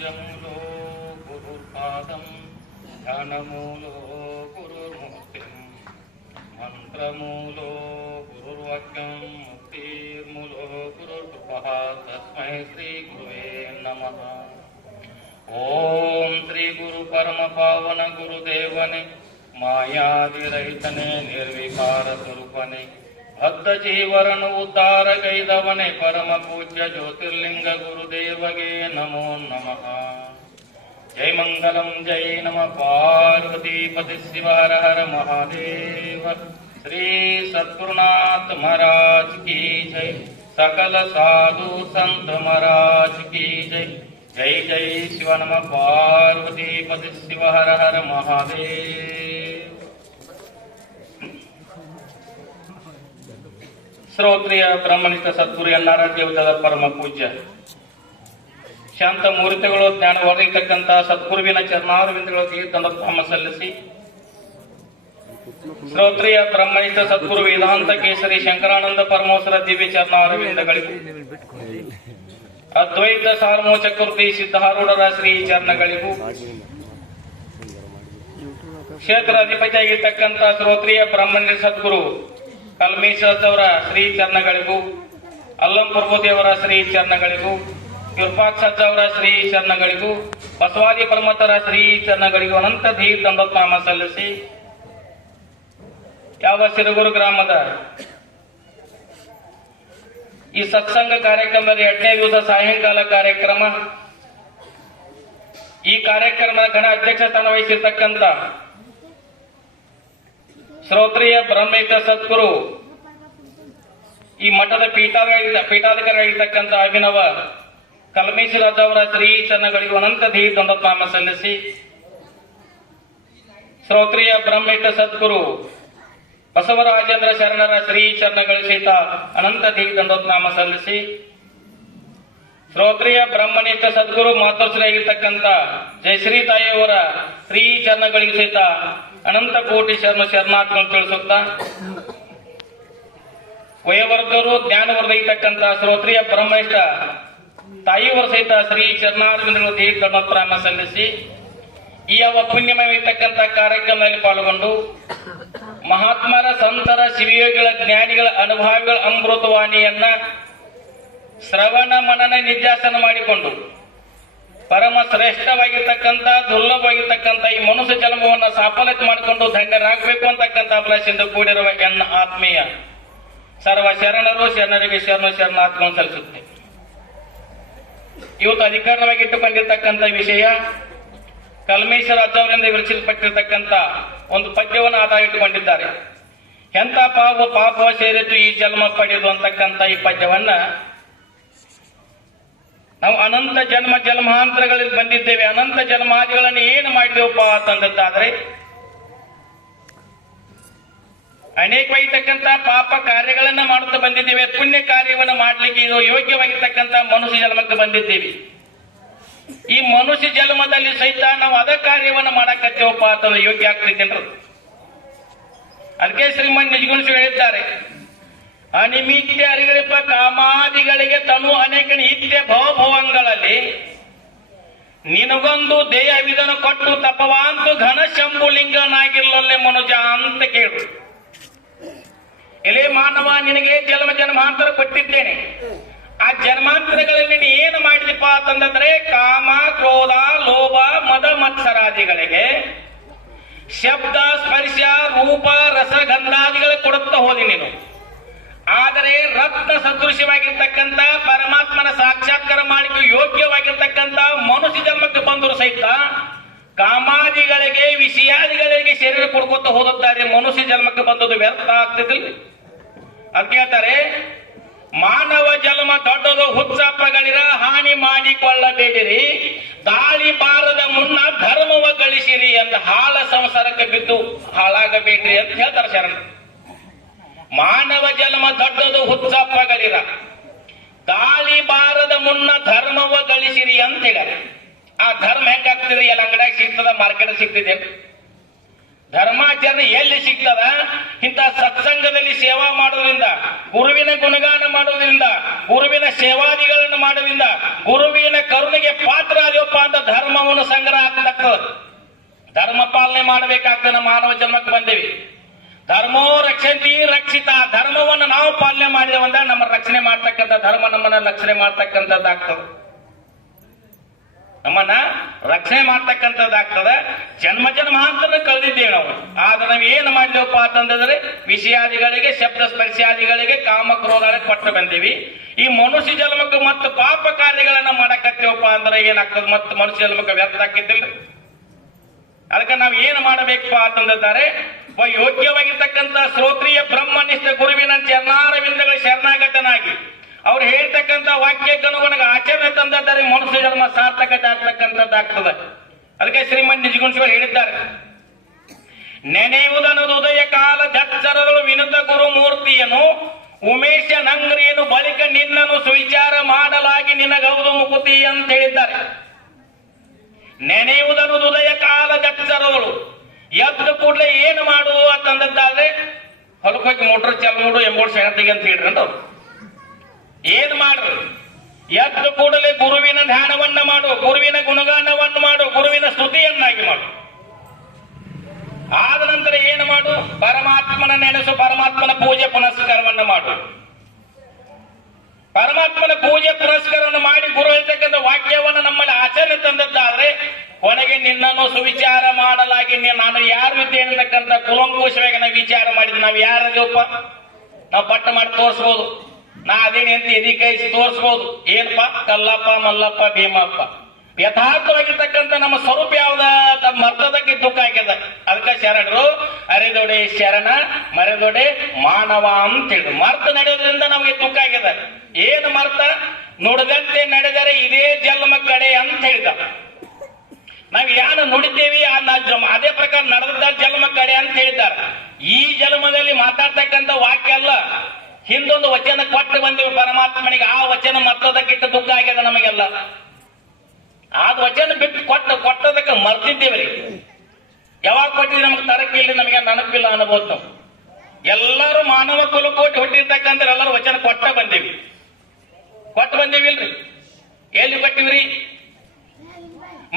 పూజ్యములో గురుపాదం ధ్యానములో గురుర్ముక్తిం మంత్రములో గురుర్వగ్గం ముక్తిర్ములో గురుర్కృప తస్మై శ్రీ గురువే నమ ఓం శ్రీ గురు పరమ పావన గురుదేవని మాయాదిరహితనే నిర్వికార స్వరూపని ಭಕ್ತ ಜೀವರನು ಉದ್ಧಾರಗೈದವನೇ ಪರಮ ಪೂಜ್ಯ ಜ್ಯೋತಿರ್ಲಿಂಗ ಗುರುದೇವಗೆ ನಮೋ ನಮಃ ಜೈ ಮಂಗಲಂ ಜೈ ನಮ ಪಾರ್ವತೀಪತಿ ಶಿವ ಹರ ಹರ ಮಹಾದೇವ ಶ್ರೀ ಸದ್ಗುರುನಾಥ ಮಹಾರಾಜ್ ಕಿ ಜೈ ಸಕಲ ಸಾಧು ಸಂತ ಮಹಾರಾಜ್ ಕಿ ಜೈ ಜೈ ಜೈ ಶಿವ ನಮ ಪಾರ್ವತೀಪತಿ ಶಿವ ಹರ ಹರ ಮಹಾದೇವ ಶ್ರೋತ್ರಿಯ ಬ್ರಹ್ಮನಿಷ್ಠ ಸದ್ಗುರು ಎನ್ನಾರ ದೇವದ ಪರಮ ಪೂಜ್ಯ. ಶಾಂತ ಮೂರ್ತಿಗಳು ಜ್ಞಾನ ಒದಗಿತಕ್ಕಂತಹ ಸದ್ಗುರುವಿನ ಚರಣಾರವಿಂದಗಳಿಗೆ ದಂಡಧಾಮ ಸಲ್ಲಿಸಿ, ಶ್ರೋತ್ರಿಯ ಬ್ರಹ್ಮನಿಷ್ಠ ಸದ್ಗುರು ವೇದಾಂತ ಕೇಸರಿ ಶಂಕರಾನಂದ ಪರಮೋಸರ ದಿವ್ಯ ಚರಣಾರವಿಂದಗಳಿಗೂ, ಅದ್ವೈತ ಸಾರ್ವಮೋಚಕೃತಿ ಸಿದ್ಧಾರೂಢರ ಶ್ರೀ ಚರಣಗಳಿಗೂ, ಕ್ಷೇತ್ರ ಅಧಿಪತಿಯಾಗಿರ್ತಕ್ಕಂಥ ಶ್ರೋತ್ರಿಯ ಬ್ರಹ್ಮಣ್ಯ ಸದ್ಗುರು ಕಲ್ಮೇಶ್ವರದವರ ಶ್ರೀ ಚರಣಗಳಿಗೂ ಅಲ್ಲಂ ಪ್ರಭುದೇವರ ಶ್ರೀ ಚರಣಗಳಿಗೂ ಅವರ ಶ್ರೀ ಚರಣಗಳಿಗೂ, ಬಸವಾದಿ ಪರಮತರ ಶ್ರೀ ಚರಣಗಳಿಗೂ ಅನಂತ ಧೀರ್ ತಂಬತ್ನಾಮ ಸಲ್ಲಿಸಿ, ಯಾವ ಸಿರುಗುರು ಗ್ರಾಮದ ಈ ಸತ್ಸಂಗ ಕಾರ್ಯಕ್ರಮದ ಎರಡನೇ ದಿವಸ ಸಾಯಂಕಾಲ ಕಾರ್ಯಕ್ರಮ, ಈ ಕಾರ್ಯಕ್ರಮದ ಘನ ಅಧ್ಯಕ್ಷ ಸ್ಥಾನ ವಹಿಸಿರ್ತಕ್ಕಂಥ ಶ್ರೋತ್ರಿಯ ಬ್ರಹ್ಮೇತ ಸದ್ಗುರು, ಈ ಮಠದ ಪೀಠಾಧಿಕಾರಿ ಪೀಠಾಧಿಕಾರಿಯಾಗಿರ್ತಕ್ಕಂಥ ಅಭಿನವ ಕಲ್ಮೇಶ್ವರದವರ ಶ್ರೀ ಚರಣಗಳಿಗೆ ಅನಂತ ದೇವಿ ದಂಡತ್ನಾಮ ಸಲ್ಲಿಸಿ. ಶ್ರೋತ್ರಿಯ ಬ್ರಹ್ಮೇತ ಸದ್ಗುರು, ಬಸವರಾಜೇಂದ್ರ ಶರಣರ ಶ್ರೀ ಚರಣಗಳ ಸಹಿತ ಅನಂತ ದೇವಿ ದಂಡೋತ್ನಾಮ ಸಲ್ಲಿಸಿ. ಶ್ರೋತ್ರಿಯ ಬ್ರಹ್ಮನಿಷ್ಠ ಸದ್ಗುರು ಮಾತೋಶ್ರೀಯಾಗಿರ್ತಕ್ಕಂಥ ಜಯಶ್ರೀ ತಾಯಿಯವರ ಶ್ರೀ ಚರಣಗಳಿಗೆ ಸಹಿತ ಅನಂತ ಕೋಟಿ ಶರ್ಮ ಶರಣಾರ್ಥಿ ತಿಳಿಸುತ್ತ ವಯವರ್ಗರು ಜ್ಞಾನವರ್ಧೈತಕ್ಕಂಥ ಶ್ರೋತ್ರಿಯ ಬ್ರಹ್ಮನಿಷ್ಠ ತಾಯಿಯವರ ಸಹಿತ ಶ್ರೀ ಚರಣಾರ್ವಿಂದಗಳು ದೇಹ ದಂಡೋತ್ನಾಮ ಸಲ್ಲಿಸಿ ಈ ಯಾವ ಪುಣ್ಯಮಯವಿರ್ತಕ್ಕಂಥ ಕಾರ್ಯಕ್ರಮದಲ್ಲಿ ಪಾಲ್ಗೊಂಡು ಮಹಾತ್ಮರ ಸಂತರ ಶಿವಯೋಗಿಗಳ ಜ್ಞಾನಿಗಳ ಅನುಭವಿಗಳ ಅಮೃತವಾಣಿಯನ್ನ ಶ್ರವಣ, ಮನನ ನಿಧ್ಯಾಸನ ಮಾಡಿಕೊಂಡು ಪರಮ ಶ್ರೇಷ್ಠವಾಗಿರ್ತಕ್ಕಂಥ ದುರ್ಲಭವಾಗಿರ್ತಕ್ಕಂಥ ಈ ಮನುಷ್ಯ ಜನ್ಮವನ್ನು ಸಾಫಲ್ಯತೆ ಮಾಡಿಕೊಂಡು ಧನ್ಯರಾಗಬೇಕು ಅಂತಕ್ಕಂಥ ಅಭಿಲಾಷೆಯಿಂದ ಕೂಡಿರುವ ಎನ್ನ ಆತ್ಮೀಯ ಸರ್ವ ಶರಣರು ಶರಣರಿಗೆ ಶರಣ ಶರಣಾತ್ಮ ಸಲ್ಲಿಸುತ್ತೆ ಇವತ್ತು ಅಧಿಕಾರವಾಗಿ ಇಟ್ಟುಕೊಂಡಿರ್ತಕ್ಕಂಥ ವಿಷಯ, ಕಲ್ಮೇಶ್ವರ ಅಜ್ಜವರಿಂದ ವಿರಚಿಸಲ್ಪಟ್ಟಿರ್ತಕ್ಕಂಥ ಒಂದು ಪದ್ಯವನ್ನು ಆಧಾರ ಇಟ್ಟುಕೊಂಡಿದ್ದಾರೆ. ಎಂಥ ಪಾಪ ಪಾಪ ಸೇರಿತು ಈ ಜನ್ಮ ಪಡೆದು ಅಂತಕ್ಕಂಥ ಈ ಪದ್ಯವನ್ನ ನಾವು ಅನಂತ ಜನ್ಮ ಜನ್ಮಾಂತರಗಳಲ್ಲಿ ಬಂದಿದ್ದೇವೆ. ಅನಂತ ಜನ್ಮಾದಿಗಳನ್ನು ಏನು ಮಾಡಿದೆವಪ್ಪ ಅಂತಂದದ್ದಾದ್ರೆ, ಅನೇಕವಾಗಿರ್ತಕ್ಕಂಥ ಪಾಪ ಕಾರ್ಯಗಳನ್ನ ಮಾಡುತ್ತಾ ಬಂದಿದ್ದೇವೆ. ಪುಣ್ಯ ಕಾರ್ಯವನ್ನು ಮಾಡಲಿಕ್ಕೆ ಇದು ಯೋಗ್ಯವಾಗಿರ್ತಕ್ಕಂಥ ಮನುಷ್ಯ ಜನ್ಮಕ್ಕೆ ಬಂದಿದ್ದೇವೆ. ಈ ಮನುಷ್ಯ ಜನ್ಮದಲ್ಲಿ ಸಹಿತ ನಾವು ಅದ ಕಾರ್ಯವನ್ನು ಮಾಡಕತ್ತೇವಪ್ಪ ಅಂತ ಯೋಗ್ಯ ಆಗ್ತೈತೇನ್ರ ಅದಕ್ಕೆ ಶ್ರೀಮನ್ ನಿಜಗುಣಿಸಿ ಹೇಳಿದ್ದಾರೆ. ಅನಿಮಿತ್ಯ ಅರಿಗಳಿಪ ಕಾಮಾದಿಗಳಿಗೆ ತನು ಅನೇಕ ನಿತ್ಯ ಭವಭವಂಗಳಲ್ಲಿ ನಿನಗೊಂದು ದೇಹವಿದನು ಕೊಟ್ಟು ತಪವಾಂತು ಘನ ಶಂಭುಲಿಂಗನಾಗಿರ್ಲೊಲ್ಲೆ ಮನುಜ ಅಂತ ಕೇಳು. ಎಲೆ ಮಾನವ, ನಿನಗೆ ಜನ್ಮ ಜನ್ಮಾಂತರ ಕೊಟ್ಟಿದ್ದೇನೆ. ಆ ಜನ್ಮಾಂತರಗಳಲ್ಲಿ ನೀನು ಏನು ಮಾಡಿದಪ್ಪ ಅಂತಂದ್ರೆ ಕಾಮ, ಕ್ರೋಧ, ಲೋಭ, ಮದ, ಮತ್ಸರಾದಿಗಳಿಗೆ ಶಬ್ದ, ಸ್ಪರ್ಶ, ರೂಪ ರಸಗಂಧಾದಿಗಳು ಕೊಡುತ್ತಾ ಹೋದಿ ನೀನು. ಆದರೆ ರಕ್ತ ಸದೃಶ್ಯವಾಗಿರ್ತಕ್ಕಂಥ ಪರಮಾತ್ಮನ ಸಾಕ್ಷಾತ್ಕಾರ ಮಾಡಿಕೆ ಯೋಗ್ಯವಾಗಿರ್ತಕ್ಕಂಥ ಮನುಷ್ಯ ಜನ್ಮಕ್ಕೆ ಬಂದರು ಸಹಿತ ಕಾಮಾದಿಗಳಿಗೆ, ವಿಷಯಾದಿಗಳಿಗೆ ಶರೀರ ಕೊಡ್ಕೊತ ಹೋದುತ್ತಾರೆ ಮನುಷ್ಯ ಜನ್ಮಕ್ಕೆ ಬಂದದ್ದು ವ್ಯರ್ಥ ಆಗ್ತಿದ್ದಿಲ್ಲ. ಅಂತ ಹೇಳ್ತಾರೆ, ಮಾನವ ಜನ್ಮ ದೊಡ್ಡದು ಹುಚ್ಚಪ್ಪಗಳಿರ ಹಾನಿ ಮಾಡಿಕೊಳ್ಳಬೇಡಿರಿ. ದಾಳಿ ಬಾರದ ಮುನ್ನ ಧರ್ಮವ ಗಳಿಸಿರಿ ಅಂತ ಹಾಳ ಸಂಸಾರಕ್ಕೆ ಬಿದ್ದು ಹಾಳಾಗಬೇಡ್ರಿ ಅಂತ ಹೇಳ್ತಾರೆ ಶರಣ ಮಾನವ ಜನ್ಮ ದೊಡ್ಡದು ಹುಚ್ಚಪ್ಪಗಳಿರ. ಗಾಳಿ ಬಾರದ ಮುನ್ನ ಧರ್ಮವ ಗಳಿಸಿರಿ ಅಂತ ಹೇಳ್ಯಾರ ಆ ಧರ್ಮ ಹೆಂಗಾಗ್ತದೆ? ಎಲ್ಲ ಅಂಗಡಿಯಾಗ ಸಿಗ್ತದ ಮಾರ್ಕೆಟ್ ಸಿಗ್ತಿದೆ. ಧರ್ಮಾಚರಣೆ ಎಲ್ಲಿ ಸಿಗ್ತದ? ಇಂಥ ಸತ್ಸಂಗದಲ್ಲಿ ಸೇವಾ ಮಾಡೋದ್ರಿಂದ ಗುರುವಿನ ಗುಣಗಾನ ಮಾಡೋದ್ರಿಂದ ಗುರುವಿನ ಸೇವಾದಿಗಳನ್ನು ಮಾಡೋದ್ರಿಂದ ಗುರುವಿನ ಕರುಣೆಗೆ ಪಾತ್ರ ಆದ್ಯಪ್ಪ ಅಂತ ಧರ್ಮವನ್ನು ಸಂಗ್ರಹ ಆಗ್ತದ. ಧರ್ಮ ಪಾಲನೆ ಮಾಡಬೇಕಾಗ್ತದೆ ಮಾನವ ಜನ್ಮಕ್ಕೆ ಬಂದೇವಿ. ಧರ್ಮೋ ರಕ್ಷತಿ ರಕ್ಷಿತ, ಧರ್ಮವನ್ನು ನಾವು ಪಾಲನೆ ಮಾಡಿದೆವಂದ ನಮ್ಮ ರಕ್ಷಣೆ ಮಾಡ್ತಕ್ಕಂಥ ಧರ್ಮ ನಮ್ಮನ್ನ ರಕ್ಷಣೆ ಮಾಡ್ತಕ್ಕಂಥದ್ದಾಗ್ತದೆ ನಮ್ಮನ್ನ ರಕ್ಷಣೆ ಮಾಡ್ತಕ್ಕಂಥದ್ದಾಗ್ತದೆ ಜನ್ಮ ಜನ್ಮ ಜನ್ಮಾಂತರ ಕಳೆದಿದ್ದೇವೆ ನಾವು. ಆದ್ರೆ ನಾವು ಏನು ಮಾಡಿದೆವಪ್ಪ ಅಂತಂದ್ರೆ ವಿಷಯಾದಿಗಳಿಗೆ, ಶಬ್ದ ಸ್ಪರ್ಶಾದಿಗಳಿಗೆ ಕಾಮಕ್ರೋಧಗಳಿಗೆ ಕೊಟ್ಟು ಬಂದೀವಿ. ಈ ಮನುಷ್ಯ ಜನ್ಮಕ್ಕೆ ಮತ್ತು ಪಾಪ ಕಾರ್ಯಗಳನ್ನ ಮಾಡಕತ್ತೇವಪ್ಪ ಅಂದ್ರೆ ಏನಾಗ್ತದೆ? ಮತ್ತೆ ಮನುಷ್ಯ ಜನ್ಮಕ್ಕೆ ವ್ಯರ್ಥ ಆಕಿದ್ದಿಲ್ಲ ಅದಕ್ಕೆ ನಾವು ಏನು ಮಾಡಬೇಕು ಅಂತಂದಿದ್ದಾರೆ? ಒಬ್ಬ ಯೋಗ್ಯವಾಗಿರ್ತಕ್ಕಂಥ ಶ್ರೋತ್ರಿಯ ಬ್ರಹ್ಮನಿಷ್ಠ ಗುರುವಿನ ಚರಣಾರವಿಂದಗಳ ಶರಣಾಗತನಾಗಿ ಅವ್ರು ಹೇಳ್ತಕ್ಕಂಥ ವಾಕ್ಯಕ್ಕೆ ಅನುಗುಣವಾಗಿ ಆಚರಣೆ ತಂದಿದ್ದಾರೆ. ಮನುಷ್ಯ ಜನ್ಮ ಸಾರ್ಥಕತೆ ಆಗ್ತಕ್ಕಂಥದ್ದಾಗ್ತದೆ ಅದಕ್ಕೆ ಶ್ರೀಮನ್ ನಿಜಗುಣಿಸಿಗಳು ಹೇಳಿದ್ದಾರೆ. ನೆನೆಯುವುದನ್ನು ಹೃದಯ ಕಾಲ ಜತ್ಸರಗಳು ವಿನುತ ಗುರು ಮೂರ್ತಿಯನ್ನು ಉಮೇಶ ನಂಗ್ರಿಯನ್ನು ಬಳಿಕ ನಿನ್ನನ್ನು ಸುವಿಚಾರ ಮಾಡಲಾಗಿ ನಿನಗೌದು ಮುಕುತಿ ಅಂತ ಹೇಳಿದ್ದಾರೆ. ನೆನೆಯುವುದನ್ನು ಉದಯ ಕಾಲ ಗತಿಸರವಳು ಎದ್ದು ಕೂಡಲೇ ಏನು ಮಾಡು ಅಂತಂದದ್ದಾದ್ರೆ ಹೊಲಕ್ಕೆ ಹೋಗಿ ಮೋಟ್ರ್ ಚಾಲು ಮಾಡು ಎಂಬೋಡ್ ಸೆಣತಿಗೆ ಅಂತ ಹೇಳ್ರಿ ಅವ್ರು. ಏನ್ ಮಾಡ್ರಿ? ಎದ್ದು ಕೂಡಲೇ ಗುರುವಿನ ಧ್ಯಾನವನ್ನ ಮಾಡು, ಗುರುವಿನ ಗುಣಗಾನವನ್ನು ಮಾಡು, ಗುರುವಿನ ಸ್ತುತಿಯನ್ನಾಗಿ ಮಾಡು. ಆದ ನಂತರ ಏನು ಮಾಡು? ಪರಮಾತ್ಮನ ನೆನೆಸು, ಪರಮಾತ್ಮನ ಪೂಜೆ ಪುನಸ್ಕಾರವನ್ನು ಮಾಡು. ಪರಮಾತ್ಮನ ಪೂಜೆ ಪುರಸ್ಕಾರವನ್ನು ಮಾಡಿ ಗುರು ಹೇಳ್ತಕ್ಕಂಥ ವಾಕ್ಯವನ್ನು ನಮ್ಮಲ್ಲಿ ಆಚರಣೆ ತಂದದ್ದಾದ್ರೆ ಕೊನೆಗೆ ನಿನ್ನನ್ನು ಸುವಿಚಾರ ಮಾಡಲಾಗಿ ನಾನು ಯಾರು ಇದ್ದೆ ಅನ್ನತಕ್ಕಂಥ ಕುಲಂಕುಶವಾಗಿ ನಾವು ವಿಚಾರ ಮಾಡಿದ್ವಿ ನಾವು ಯಾರದೇವಪ್ಪ ನಾವು ಪಟ್ಟ ಮಾಡಿ ತೋರಿಸ್ಬೋದು. ನಾ ಅದೇನೆ ಅಂತ ಎದಿ ಕೈಸಿ ತೋರಿಸ್ಬೋದು. ಏನಪ್ಪ? ಕಲ್ಲಪ್ಪ, ಮಲ್ಲಪ್ಪ, ಭೀಮಪ್ಪ. ಯಥಾರ್ಥವಾಗಿರ್ತಕ್ಕಂಥ ನಮ್ಮ ಸ್ವರೂಪ ಯಾವ್ದ ತಮ್ಮ ದುಃಖ ಆಗ್ಯದ. ಅದಕ್ಕೆ ಶರಣರು, ಅರೆದೊಡೆ ಶರಣ, ಮರೆದೊಡೆ ಮಾನವ ಅಂತ ಹೇಳಿದ್ರು ಮರ್ತ ನಡೆಯೋದ್ರಿಂದ ನಮಗೆ ದುಃಖ ಆಗ್ಯದ. ಏನು ಮರ್ತ? ನುಡಿದಂತೆ ನಡೆದರೆ ಇದೇ ಜನ್ಮ ಕಡೆ ಅಂತ ಹೇಳಿದ. ನಾವ್ ಯಾರು ನುಡಿತೇವಿ ಆ ಅದೇ ಪ್ರಕಾರ ನಡೆದ ಜನ್ಮ ಕಡೆ ಅಂತ ಹೇಳಿದ್ದಾರೆ. ಈ ಜನ್ಮದಲ್ಲಿ ಮಾತಾಡ್ತಕ್ಕಂಥ ವಾಕ್ಯ ಅಲ್ಲ. ಹಿಂದೊಂದು ವಚನ ಕೊಟ್ಟು ಬಂದಿವಿ ಪರಮಾತ್ಮನಿಗೆ. ಆ ವಚನ ಮರ್ತದಕ್ಕಿಂತ ದುಃಖ ಆಗ್ಯದ ನಮಗೆಲ್ಲ. ಆ ವಚನ ಬಿಟ್ಟು ಕೊಟ್ಟು, ಕೊಟ್ಟದಕ್ಕೆ ಮರ್ತಿದ್ದೇವ್ರಿ. ಯಾವಾಗ ಕೊಟ್ಟಿದ್ರಿ ನಮ್ಗೆ ತರಕಿಲ್ಲ ನಮಗೆ ನನಪಿಲ್ಲ ಅನ್ಬೋದು ಎಲ್ಲರೂ ಮಾನವ ಕುಲಕೋಟಿ ಹುಟ್ಟಿರ್ತಕ್ಕಂಥ ಎಲ್ಲರೂ ವಚನ ಕೊಟ್ಟ ಬಂದೀವಿ. ಎಲ್ಲಿ ಕೊಟ್ಟಿವ್ರಿ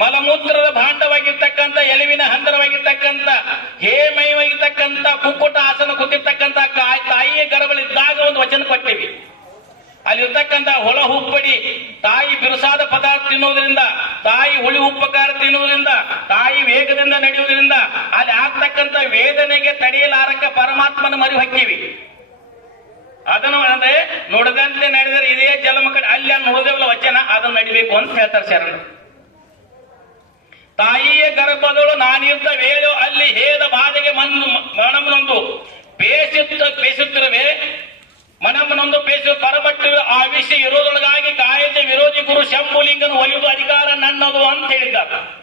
ಮಲಮೂತ್ರದ ಭಾಂಡವಾಗಿರ್ತಕ್ಕಂಥ, ಎಲುವಿನ ಹಂದರವಾಗಿರ್ತಕ್ಕಂಥ, ಹೇಮಯವಾಗಿರ್ತಕ್ಕಂಥ, ಕುಕ್ಕುಟ ಆಸನ ಕೂತಿರ್ತಕ್ಕಂಥ ತಾಯಿಯ ಗರ್ಭಗಳಿದ್ದಾಗ ಒಂದು ವಚನ ಕೊಟ್ಟಿವಿ ಅಲ್ಲಿರ್ತಕ್ಕಂಥ ಹೊಲ ಹುಪ್ಪಡಿ, ತಾಯಿ ಬಿರುಸಾದ ಪದಾರ್ಥ ತಿನ್ನುವುದರಿಂದ ತಾಯಿ ಹುಳಿ ಉಪಕಾರ ತಿನ್ನುವುದರಿಂದ ತಾಯಿ ವೇಗದಿಂದ ನಡೆಯುವುದರಿಂದ, ಅಲ್ಲಿ ಆಗ್ತಕ್ಕಂಥ ವೇದನೆಗೆ ತಡೆಯಲಾರಕ್ಕ ಪರಮಾತ್ಮನ ಮರಿ ಹೊಕ್ಕಿವಿ. ಅದನ್ನು ಅಂದ್ರೆ ನುಡಿದಂತೆ ನಡೆದರೆ ಇದೇ ಜಲಮ ಕಡೆ ಅಲ್ಲಿ ನುಡಿದೇವಲ್ಲ ವಚನ, ಅದನ್ನು ನಡಿಬೇಕು ಅಂತ ಹೇಳ್ತಾರೆ ಶರಣರು. ತಾಯಿಯ ಗರ್ಭದಳು ನಾನಿರ್ತ ವೇದ ಅಲ್ಲಿ ಹೇದ ಬಾಧೆಗೆ ಮಣ್ಣು ಮನಮ್ಮನೊಂದು ಬೇಸುತ್ತ ಬೇಸುತ್ತಿರುವೆ. ಮನಮ್ಮನೊಂದು ಪೇಸು ಪರಬಟ್ಟು ಆ ವಿಷಯ ಇರೋದೊಳಗಾಗಿ ಕಾಯದ ವಿರೋಧಿ ಗುರು ಶಂಭುಲಿಂಗನ ಒಲಿಯುವ ಅಧಿಕಾರ ನನ್ನದು ಅಂತ ಹೇಳಿದ್ದಾರೆ.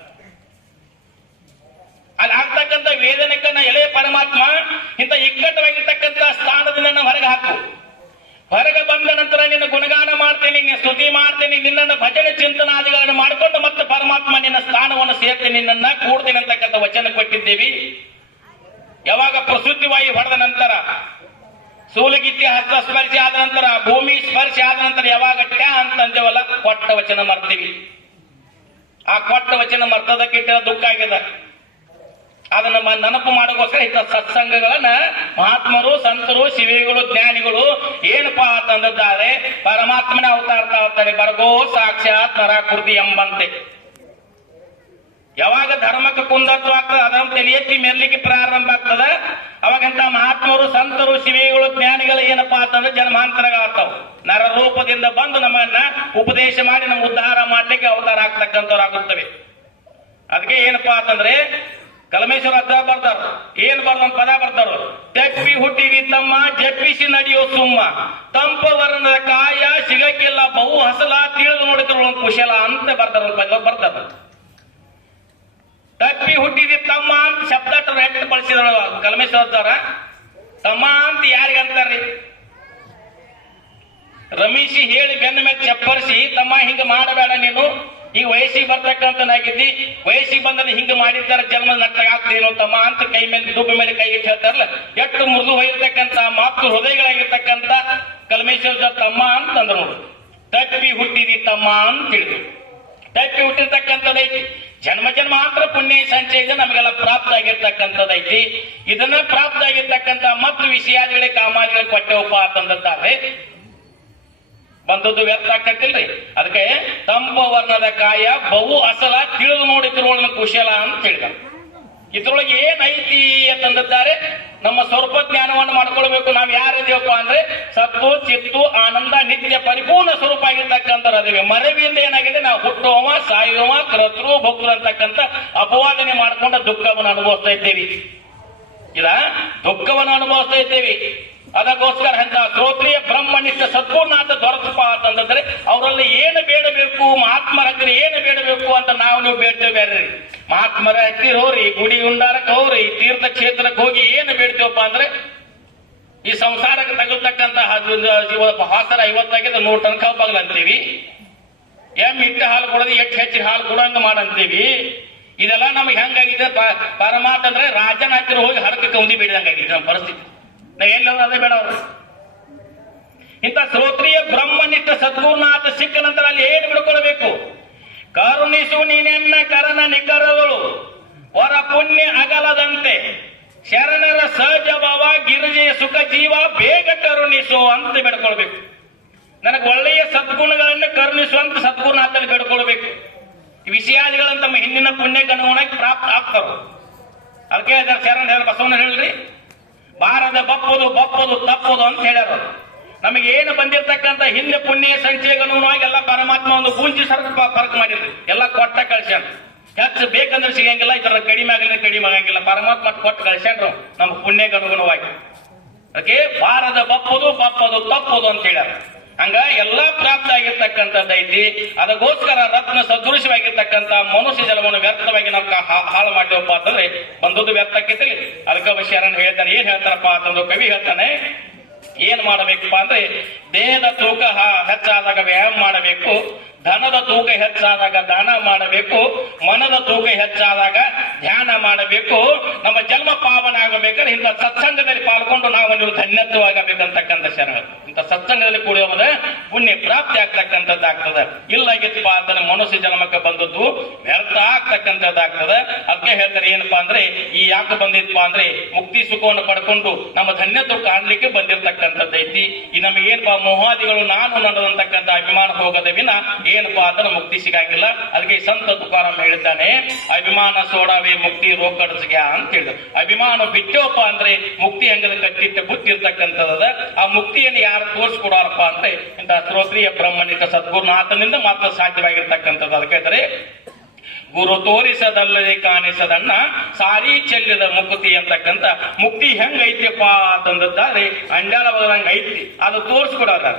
ಅಲ್ಲಿ ಆಗ್ತಕ್ಕಂಥ ವೇದನೆಕನ್ನ ಎಲೆ ಪರಮಾತ್ಮ ಇಂಥ ಇಕ್ಕಟ್ಟವಾಗಿರ್ತಕ್ಕಂಥ ಸ್ಥಾನದಿಂದ ನನ್ನ ಹೊರಗೆ ಹಾಕು. ಹೊರಗೆ ಬಂದ ನಂತರ ನಿನ್ನ ಗುಣಗಾನ ಮಾಡ್ತೇನೆ, ನಿನ್ನ ಸ್ತುತಿ ಮಾಡ್ತೇನೆ, ನಿನ್ನನ್ನು ಭಜನೆ ಚಿಂತನಾದಿಗಳನ್ನು ಮಾಡಿಕೊಂಡು ಮತ್ತೆ ಪರಮಾತ್ಮ ನಿನ್ನ ಸ್ಥಾನವನ್ನು ಸೇರ್ತೇನೆ, ನಿನ್ನನ್ನ ಕೂಡ್ತೇನೆ ಅಂತಕ್ಕಂಥ ವಚನ ಕೊಟ್ಟಿದ್ದೇವಿ. ಯಾವಾಗ ಪ್ರಸೂತಿವಾಯು ಹೊಡೆದ ನಂತರ ಸೂಲಗಿತ್ತಿ ಹಸ್ತ ಸ್ಪರ್ಶಿ ಆದ ನಂತರ, ಭೂಮಿ ಸ್ಪರ್ಶಿ ಆದ ನಂತರ ಯಾವಾಗ ಟ್ಯಾ ಅಂತ ಅಂದೇವಲ್ಲ ಕೊಟ್ಟ ವಚನ ಮರ್ತೀವಿ. ಆ ಕೊಟ್ಟ ವಚನ ಮರ್ತದಕ್ಕಿಟ್ಟ ದುಃಖ ಆಗಿದೆ. ಅದನ್ನ ನೆನಪು ಮಾಡೋಕ್ಕೋಸ್ಕರ ಇಂಥ ಸತ್ಸಂಗಗಳನ್ನ ಮಹಾತ್ಮರು, ಸಂತರು, ಶಿವಿಗಳು, ಜ್ಞಾನಿಗಳು ಏನಪ್ಪಾ ಅಂತಂದಿದ್ದಾರೆ? ಪರಮಾತ್ಮನ ಅವತಾರ ತಾಳ್ತಾರೆ ಬರಗೋ ಸಾಕ್ಷಾತ್ ನರಾಕೃತಿ ಎಂಬಂತೆ. ಯಾವಾಗ ಧರ್ಮಕ್ಕೆ ಕುಂದತ್ವ ಆಗ್ತದೆ, ಅದನ್ನು ತಲೆ ಎತ್ತಿ ಮೆರ್ಲಿಕ್ಕೆ ಪ್ರಾರಂಭ ಆಗ್ತದ. ಅವಾಗಂತ ಮಹಾತ್ಮರು, ಸಂತರು, ಶಿವಿಗಳು, ಜ್ಞಾನಿಗಳು ಏನಪ್ಪಾ ಅಂತಂದ್ರೆ ಜನ್ಮಾಂತರಗಳಾಗ್ತಾವ ನರ ರೂಪದಿಂದ ಬಂದು ನಮ್ಮನ್ನ ಉಪದೇಶ ಮಾಡಿ, ನಮ್ಮ ಉದ್ಧಾರ ಮಾಡ್ಲಿಕ್ಕೆ ಅವತಾರ ಆಗ್ತಕ್ಕಂಥವ್ರು ಆಗುತ್ತವೆ ಅದಕ್ಕೆ ಏನಪ್ಪಾ ಅಂತಂದ್ರೆ ಕಲಮೇಶ್ವರ ಅರ್ಧ ಬರ್ತಾರ ಏನ್ ಬರ್ದಂತ ಪದ ಬರ್ತಾರ ತೆಪ್ಪಿ ಹುಟ್ಟಿವಿ ತಮ್ಮ ಜಪ್ಪಿಸಿ ನಡೆಯೋ ಸುಮ್ಮ. ತಂಪ ವರ್ಣದ ಕಾಯ, ಸಿಗಕ್ಕಿಲ್ಲ ಬಹು ಹಸಲ, ತಿಳಿದು ನೋಡಿದ್ರು ಕುಶಲ ಅಂತ ಬರ್ತಾರ ಬರ್ತಾರ ತಪ್ಪಿ ಹುಟ್ಟಿದಿ ತಮ್ಮ ಅಂತ ಶಬ್ದ ಹೆಟ್ಟು ಬಳಸಿದ ಕಲಮೇಶ್ವರ ತಮ್ಮ ಅಂತ ಯಾರಿಗೆ ಅಂತಾರ್ರಿ ರಮೇಶಿ ಹೇಳಿ ಬೆನ್ನ ಮೇಲೆ ಚಪ್ಪರಿಸಿ, ತಮ್ಮ ಹಿಂಗ ಮಾಡಬೇಡ ನೀನು. ಈಗ ವಯಸ್ಸಿಗೆ ಬರ್ತಕ್ಕಂಥನಾಗಿದ್ದಿ ವಯಸ್ಸಿಗೆ ಬಂದ್ರೆ ಹಿಂಗ ಮಾಡಿದ್ದಾರೆ ಜನ್ಮ ನಷ್ಟ ಆಗ್ತೇನೋ ತಮ್ಮ ಅಂತ ಕೈ ಮೇಲೆ ದುಬ್ಬ ಮೇಲೆ ಕೈ ಇಟ್ಟು ಹೇಳ್ತಾರಲ್ಲ ಎಷ್ಟು ಮೃದು ಹೋಗಿರ್ತಕ್ಕಂತ ಮಾತು ಹೃದಯಗಳಾಗಿರ್ತಕ್ಕಂಥ ಕಲ್ಮೇಶ್ವರ ತಮ್ಮ ಅಂತಂದ್ರು ನೋಡು. ತಪ್ಪಿ ಹುಟ್ಟಿದಿ ತಮ್ಮ ಅಂತ ಹೇಳಿದ್ರು. ತಪ್ಪಿ ಹುಟ್ಟಿರ್ತಕ್ಕಂಥದ್ದೈತಿ ಜನ್ಮ ಜನ್ಮ ಮಾತ್ರ ಪುಣ್ಯ ಸಂಚಯ ನಮಗೆಲ್ಲ ಪ್ರಾಪ್ತ ಆಗಿರ್ತಕ್ಕಂಥದ್ದೈತಿ ಇದನ್ನ ಪ್ರಾಪ್ತ ಆಗಿರ್ತಕ್ಕಂಥ ಮತ್ತು ವಿಷಯಾದಿಗಳೇ ಕಾಮಾದಿಗಳೇ ಕೊಟ್ಟೆವಪ್ಪ ಅಂತಂದಿದ್ದಾರೆ ಬಂದದ್ದು ವ್ಯರ್ಥ ಆಕತ್ತಿಲ್ರಿ ಅದಕ್ಕೆ ತಂಪ ವರ್ಣದ ಕಾಯ ಬಹು ಅಸಲ ತಿಳಿದು ನೋಡಿದ್ರೊಳನ ಕುಶಲ ಅಂತ ಹೇಳಿದ ಇದ್ರೊಳಗೆ ಏನ್ ಐತಿ ಅಂತಂದಿದ್ದಾರೆ, ನಮ್ಮ ಸ್ವರೂಪ ಜ್ಞಾನವನ್ನು ಮಾಡ್ಕೊಳ್ಬೇಕು. ನಾವು ಯಾರಿದೇವಪ್ಪ ಅಂದ್ರೆ ಸತ್ತು ಚಿತ್ತು, ಆನಂದ, ನಿತ್ಯ ಪರಿಪೂರ್ಣ ಸ್ವರೂಪ ಆಗಿರ್ತಕ್ಕಂಥ ಅದೇವೆ ಮರವಿಯಿಂದ ಏನಾಗಿದೆ, ನಾವು ಹುಟ್ಟುವ ಸಾಯುವ ಕ್ರತೃ ಭಕ್ತರು ಅಂತಕ್ಕಂಥ ಅಪವಾದನೆ ಮಾಡ್ಕೊಂಡ ದುಃಖವನ್ನು ಅನುಭವಿಸ್ತಾ ಇದ್ದೇವೆ. ಇದ ದುಃಖವನ್ನು ಅನುಭವಿಸ್ತಾ ಇದ್ದೇವೆ. ಅದಕ್ಕೋಸ್ಕರ ಅಂತ ಶ್ರೋತ್ರಿಯ ಬ್ರಹ್ಮನಿಷ್ಠ ಸದ್ಗುರುನಾಥ ದೊರಕಪ್ಪ ಅಂತಂದ್ರೆ ಅವರಲ್ಲಿ ಏನು ಬೇಡಬೇಕು ಮಹಾತ್ಮರ ಹತ್ತಿರ ಏನು ಬೇಡಬೇಕು ಅಂತ ನಾವು ನೀವು ಬೇಡ್ತೇವೆ ಬೇರೆ ಮಹಾತ್ಮರ ಹತ್ತಿರ ಹೋರಿ ಗುಡಿ ಉಂಡಾರಕ್ಕೆ ಹೋರಿ ತೀರ್ಥ ಕ್ಷೇತ್ರಕ್ಕೆ ಹೋಗಿ ಏನು ಬೇಡ್ತೇವಪ್ಪ ಅಂದ್ರೆ ಈ ಸಂಸಾರಕ್ಕೆ ತಗಲ್ತಕ್ಕಂತ ಹಾಸರ ಐವತ್ತಾಗಿದ್ದ ನೂರು ಟನ್ ಅಂತೀವಿ. ಎಂ ಇಟ್ಟ ಹಾಲು ಕೊಡೋದು ಎಷ್ಟು ಹೆಚ್ಚು ಹಾಲು ಕೊಡಂಗ ಮಾಡಂತೀವಿ. ಇದೆಲ್ಲ ನಮ್ಗೆ ಹೆಂಗಾಗಿದೆ? ಪರಮಾತ್ಮ ಅಂದ್ರೆ ರಾಜನ ಹತ್ತಿರ ಹೋಗಿ ಹರಕಕ್ಕೆ ಉಂದಿ ಬೇಡಿದಂಗಾಗಿದೆ ನಮ್ಮ ಪರಿಸ್ಥಿತಿ. ನಾ ಎಲ್ಲ ಅದೇ ಬೇಡ ಅವ್ರು. ಇಂಥ ಶ್ರೋತ್ರಿಯ ಬ್ರಹ್ಮನಿಷ್ಠ ಸದ್ಗುರುನಾಥ ಸಿಕ್ಕ ನಂತರ ಅಲ್ಲಿ ಏನು ಬಿಡ್ಕೊಳ್ಬೇಕು? ಕರುಣಿಸು ನೀನೆನ್ನ ಕರನ ನಿಖರಗಳು ವರ ಪುಣ್ಯ ಅಗಲದಂತೆ. ಶರಣರ ಸಹಜ ಭಾವ ಗಿರಿಜೆಯ ಸುಖ ಜೀವ, ಬೇಗ ಕರುಣಿಸು ಅಂತ ಬೇಡ್ಕೊಳ್ಬೇಕು. ನನಗೆ ಒಳ್ಳೆಯ ಸದ್ಗುಣಗಳನ್ನು ಕರುಣಿಸುವಂತ ಸದ್ಗುರುನಾಥನ ಬೇಡ್ಕೊಳ್ಬೇಕು. ವಿಷಯಾದಿಗಳನ್ನು ತಮ್ಮ ಹಿಂದಿನ ಪುಣ್ಯಕ್ಕೆ ಅನುಗುಣಕ್ಕೆ ಪ್ರಾಪ್ತ ಆಗ್ತಾವ. ಅದಕ್ಕೆ ಶರಣ ಬಸವನ ಹೇಳ್ರಿ. ಬಾರದ ಬಪ್ಪದು ಬಪ್ಪದು, ತಪ್ಪದು ಅಂತ ಹೇಳ್ಯಾರ ನಮಗೆ ಏನು ಬಂದಿರತಕ್ಕಂತ ಹಿಂದೆ ಪುಣ್ಯ ಅನುಗುಣವಾಗಿ ಎಲ್ಲ ಪರಮಾತ್ಮ ಒಂದು ಗುಂಜಿ ಸರಕು ಫರ್ಕ್ ಮಾಡಿದ್ರು. ಎಲ್ಲ ಕೊಟ್ಟ ಕಳ್ಸ್ಯಾನ. ಹೆಚ್ಚು ಬೇಕಂದ್ರೆ ಸಿಗಂಗಿಲ್ಲ ಇದರ ಕಡಿಮೆ ಆಗಲಿ, ಕಡಿಮೆ ಆಗಂಗಿಲ್ಲ. ಪರಮಾತ್ಮ ಕೊಟ್ಟು ಕಳ್ಸ್ಯಾನ್ರು ನಮ್ಮ ಪುಣ್ಯಗನುಗುಣವಾಗಿ ಅದಕ್ಕೆ ಬಾರದ ಬಪ್ಪದು ಬಪ್ಪದು, ತಪ್ಪದು ಅಂತ ಹೇಳ್ಯಾರ. ಹಂಗ ಎಲ್ಲಾ ಪ್ರಾಪ್ತ ಆಗಿರ್ತಕ್ಕಂಥದ್ದು ಐತಿ. ಅದಕ್ಕೋಸ್ಕರ ರತ್ನ ಸದೃಶವಾಗಿರ್ತಕ್ಕಂಥ ಮನುಷ್ಯ ಜಲವನ್ನು ವ್ಯರ್ಥವಾಗಿ ನಾವು ಹಾಳು ಮಾಡಿದೆವಪ್ಪ ಅಂತಂದ್ರೆ ಬಂದದ್ದು ವ್ಯರ್ಥ ಆಕೈತಿ ಅದಕ್ಕೆ ಶರಣ ಹೇಳ್ತಾನೆ, ಏನ್ ಹೇಳ್ತಾರಪ್ಪ ಅಂತಂದು ಕವಿ ಹೇಳ್ತಾನೆ, ಏನ್ ಮಾಡಬೇಕಪ್ಪ ಅಂದ್ರೆ ದೇಹದ ತೂಕ ಹೆಚ್ಚಾದಾಗ ವ್ಯಾಯಾಮ ಮಾಡಬೇಕು. ಧನದ ತೂಕ ಹೆಚ್ಚಾದಾಗ ದಾನ ಮಾಡಬೇಕು, ಮನದ ತೂಕ ಹೆಚ್ಚಾದಾಗ ಧ್ಯಾನ ಮಾಡಬೇಕು, ನಮ್ಮ ಜನ್ಮ ಪಾವನ ಆಗಬೇಕಾದ್ರೆ ಇಂಥ ಸತ್ಸಂಗದಲ್ಲಿ ಪಾಲ್ಗೊಂಡು ನಾವು ನೀವು ಧನ್ಯತ್ವವಾಗಬೇಕಂತಕ್ಕಂಥ ಶರಣ. ಇಂಥ ಸತ್ಸಂಗದಲ್ಲಿ ಕೂಡಿಯೋದ್ರೆ ಪುಣ್ಯ ಪ್ರಾಪ್ತಿ ಆಗ್ತಕ್ಕಂಥದ್ದಾಗ್ತದೆ. ಇಲ್ಲಾಗಿತ್ತಪ್ಪ ಅದನ್ನು ಮನುಷ್ಯ ಜನ್ಮಕ್ಕೆ ಬಂದದ್ದು ವ್ಯರ್ಥ ಆಗ್ತಕ್ಕಂಥದ್ದಾಗ್ತದೆ. ಅದಕ್ಕೆ ಹೇಳ್ತಾರೆ ಏನಪ್ಪಾ ಅಂದ್ರೆ, ಈ ಯಾಕೆ ಬಂದಿತ್ತಪ್ಪ ಅಂದ್ರೆ, ಮುಕ್ತಿ ಸುಖವನ್ನು ಪಡ್ಕೊಂಡು ನಮ್ಮ ಧನ್ಯತ್ವ ಕಾಣ್ಲಿಕ್ಕೆ ಬಂದಿರತಕ್ಕಂಥದ್ದೈತಿ. ಈ ನಮಗೇನಪ್ಪ ಮೋಹಾದಿಗಳು ನಾನು ನನ್ನದಂತಕ್ಕಂಥ ಅಭಿಮಾನ ಹೋಗದ ವಿನ ಏನಪ್ಪಾ ಅಂದ್ರೆ ಮುಕ್ತಿ ಸಿಗಂಗಿಲ್ಲ ಅದಕ್ಕೆ ಸಂತ ತುಕಾರಾಮ್ ಹೇಳಿದ್ದಾನೆ ಅಭಿಮಾನ ಸೋಡಾವೇ, ಮುಕ್ತಿ ರೋಕಡ್ಸ್ಗ್ಯಾ ಅಂತ ಹೇಳಿದ್ರು ಅಭಿಮಾನ ಬಿಟ್ಟವಪ್ಪ ಅಂದ್ರೆ ಮುಕ್ತಿ ಹೆಂಗದ ಕಟ್ಟಿಟ್ಟ ಗೊತ್ತಿರ್ತಕ್ಕಂಥದ ಆ ಮುಕ್ತಿಯನ್ನು ಯಾರು ತೋರಿಸ್ಕೊಡಾರಪ್ಪ ಅಂದ್ರೆ ಇಂಥ ಶ್ರೋತ್ರಿಯ ಬ್ರಹ್ಮನಿಕ ಸದ್ಗುರುನಾಥನಿಂದ ಮಾತ್ರ ಸಾಧ್ಯವಾಗಿರ್ತಕ್ಕಂಥದ್ದು. ಅದಕ್ಕೆ ಗುರು ತೋರಿಸದಲ್ಲದೆ ಕಾಣಿಸದನ್ನ ಸಾರಿ ಚೆಲ್ಲದ ಮುಕ್ತಿ ಅಂತಕ್ಕಂಥ, ಮುಕ್ತಿ ಹೆಂಗ್ ಐತಿಯಪ್ಪ ಅಂತಂದಿದ್ದಾರೆ ಅಂಡಾಳ ಬಗದಂಗ ಐತಿ, ಅದು ತೋರಿಸ್ಕೊಡೋದಾರ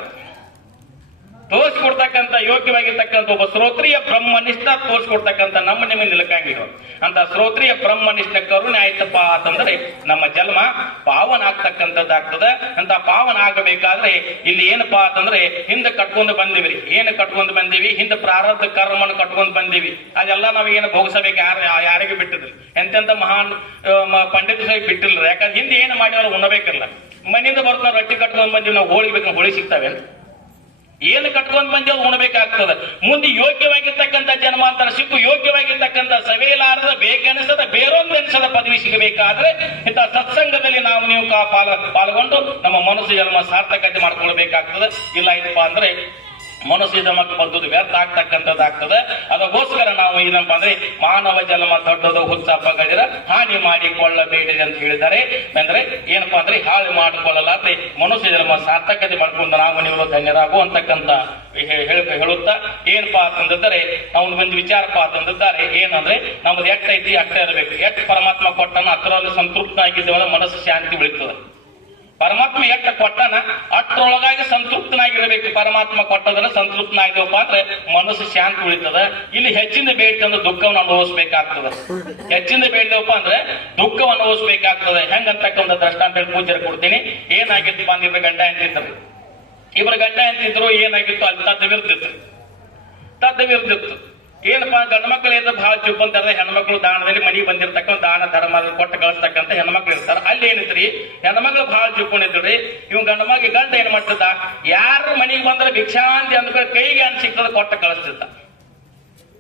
ತೋರಿಸ್ಕೊಡ್ತಕ್ಕಂಥ ಯೋಗ್ಯವಾಗಿರ್ತಕ್ಕಂಥ ಒಬ್ಬ ಶ್ರೋತ್ರಿಯ ಬ್ರಹ್ಮನಿಷ್ಠ ತೋರಿಸ್ಕೊಡ್ತಕ್ಕಂಥ ನಮ್ಮ ನಿಮ್ಮ ನಿಲಕಂಗಿರು ಅಂತ ಶ್ರೋತ್ರಿಯ ಬ್ರಹ್ಮನಿಷ್ಠ ಕರುಣೆ ಆಯ್ತಪ್ಪ ಅಂತಂದ್ರೆ ನಮ್ಮ ಜನ್ಮ ಪಾವನ ಆಗ್ತಕ್ಕಂಥದ್ದಾಗ್ತದ ಅಂತ ಪಾವನ ಆಗಬೇಕಾದ್ರೆ ಇಲ್ಲಿ ಏನಪ್ಪಾ ಅಂತಂದ್ರೆ ಹಿಂದೆ ಕಟ್ಕೊಂಡು ಬಂದಿವಿ ಏನು ಕಟ್ಕೊಂಡು ಬಂದಿವಿ? ಹಿಂದೆ ಪ್ರಾರಬ್ಧ ಕರ್ಮವನ್ನು ಕಟ್ಕೊಂಡು ಬಂದಿವಿ. ಅದೆಲ್ಲ ನಾವೇನು ಭೋಗಿಸಬೇಕು. ಯಾರು ಯಾರಿಗೂ ಬಿಟ್ಟಿದ್ರಿ ಎಂತೆಂತ ಮಹಾನ್ ಪಂಡಿತ ಸಾಹೇಬ್ ಬಿಟ್ಟಿಲ್ಲ ಯಾಕಂದ್ರೆ ಹಿಂದೆ ಏನು ಮಾಡಿದ್ರು ಉಣ್ಣಬೇಕಲ್ಲ ಮನೆಯಿಂದ ಬರ್ತಾ ರೊಟ್ಟಿ ಕಟ್ಕೊಂಡು ಬಂದಿವಿ. ನಾವು ಹೋಳಿ ಬೇಕು ಹೋಳಿ ಸಿಗ್ತಾವೆ ಏನು ಕಟ್ಕೊಂಡ್ ಬಂದೇವು ಉಣಬೇಕಾಗ್ತದೆ. ಮುಂದೆ ಯೋಗ್ಯವಾಗಿರ್ತಕ್ಕಂಥ ಜನ್ಮಾಂತರ ಸಿಕ್ಕು, ಯೋಗ್ಯವಾಗಿರ್ತಕ್ಕಂಥ ಸವೆಯಲಾರದ ಬೇಕೆನಿಸದ ಬೇರೊಂದು ಎನಿಸದ ಪದವಿ ಸಿಗಬೇಕಾದ್ರೆ ಇಂಥ ಸತ್ಸಂಗದಲ್ಲಿ ನಾವು ನೀವು ಪಾಲ್ಗೊಂಡು ನಮ್ಮ ಮನಸ್ಸು ಜನ್ಮ ಸಾರ್ಥಕತೆ ಮಾಡ್ಕೊಳ್ಬೇಕಾಗ್ತದೆ. ಇಲ್ಲ ಇದಪ್ಪ ಅಂದ್ರೆ ಮನಸ್ಸು ಮತ್ತು ವ್ಯರ್ಥ ಆಗ್ತಕ್ಕಂಥದ್ದಾಗ್ತದೆ ಅದಕ್ಕೋಸ್ಕರ ನಾವು ಏನಪ್ಪ ಅಂದ್ರೆ ಮಾನವ ಜನ್ಮ ದೊಡ್ಡದು ಹುಚ್ಚಪ್ಪಗಳಿರ ಹಾನಿ ಮಾಡಿಕೊಳ್ಳಬೇಡಿ ಅಂತ ಹೇಳಿದ್ದಾರೆ. ಅಂದ್ರೆ ಏನಪ್ಪಾ ಅಂದ್ರೆ ಹಾಳು ಮಾಡಿಕೊಳ್ಳಲಾರ್ದೆ ಮನುಷ್ಯ ಜನ್ಮ ಸಾರ್ಥಕತೆ ಮಾಡ್ಕೊಂಡು ನಾವು ನೀವು ಧನ್ಯರಾಗು ಅಂತಕ್ಕಂಥ ಹೇ- ಹೇಳ- ಹೇಳುತ್ತಾ ಏನಪ್ಪಾ ಅಂತಂದಿದ್ದಾರೆ ಅವನು ಒಂದು ವಿಚಾರಪ್ಪ ಅಂತಂದಿದ್ದಾರೆ. ಏನಂದ್ರೆ ನಮ್ದು ಎಟ್ಟೈತಿ ಅಷ್ಟೇ ಇರಬೇಕು. ಎಟ್ ಪರಮಾತ್ಮ ಕೊಟ್ಟನ ಅದರಲ್ಲಿ ಸಂತೃಪ್ತ ಆಗಿದ್ದೇವೆ ಮನಸ್ಸು ಶಾಂತಿ ಉಳಿತದೆ. ಪರಮಾತ್ಮ ಎಟ್ಟ ಕೊಟ್ಟನ, ಅಷ್ಟರೊಳಗಾಗಿ ಸಂತೃಪ್ತನಾಗಿರಬೇಕು. ಪರಮಾತ್ಮ ಕೊಟ್ಟದನ್ನ ಸಂತೃಪ್ತನಾಗಿದವಪ್ಪ ಅಂದ್ರೆ ಮನಸ್ಸು ಶಾಂತಿ ಉಳಿತದ. ಇಲ್ಲಿ ಹೆಚ್ಚಿನ ಬೇಡಿಕೆ ಅಂದ್ರೆ ದುಃಖವನ್ನು ಅನುಭವಿಸ್ಬೇಕಾಗ್ತದ. ಹೆಚ್ಚಿನ ಬೇಡಿದೆವಪ್ಪ ಅಂದ್ರೆ ದುಃಖವನ್ನು ಅನುಭವಿಸ್ಬೇಕಾಗ್ತದೆ. ಹೆಂಗಂತಕ್ಕಂಥ ದೃಷ್ಟಾಂತ ಹೇಳಿ ಪೂಜೆ ಕೊಡ್ತೀನಿ. ಏನಾಗಿತ್ತು ಇಬ್ಬರು ಗಂಡ ಅಂತಿದ್ರು ಇಬ್ರು ಗಂಡ ಅಂತಿದ್ರು ಏನಾಗಿತ್ತು? ಅಲ್ಲಿ ತದ್ದ ವಿರುದ್ಧಿತ್ತು ತದ್ದ ವಿರುದ್ಧಿತ್ತು ಏನಪ್ಪಾ ಗಂಡು ಮಕ್ಕಳಿಂದ ಬಹಳ ಚುಪ್ ಅಂತಾರೆ ಹೆಣ್ಮಕ್ಳು ದಾನದಲ್ಲಿ ಮನೆಗೆ ಬಂದಿರತಕ್ಕಂಥ ದಾನ, ಧರ್ಮ ಕೊಟ್ಟು ಕಳಿಸ್ತಕ್ಕಂಥ ಹೆಣ್ಮಕ್ಳು ಇರ್ತಾರ. ಅಲ್ಲಿ ಏನಿತ್ರಿ? ಹೆಣ್ಮಕ್ಳು ಬಹಳ ಚುಪ್ಕೊಂಡಿದ್ರಿ ಇವ್ ಗಂಡ ಮಗ ಗಂಡ ಏನ್ ಮಾಡ್ತಿದ್ದ ಯಾರು ಮನೆಗೆ ಬಂದ್ರೆ ಭಿಕ್ಷಾಂತಿ ಅಂದ್ಕೊಂಡು ಕೈಗೆ ಅನ್ ಸಿಗ್ತದ ಕೊಟ್ಟು ಕಳಿಸ್ತಿದ್ದ.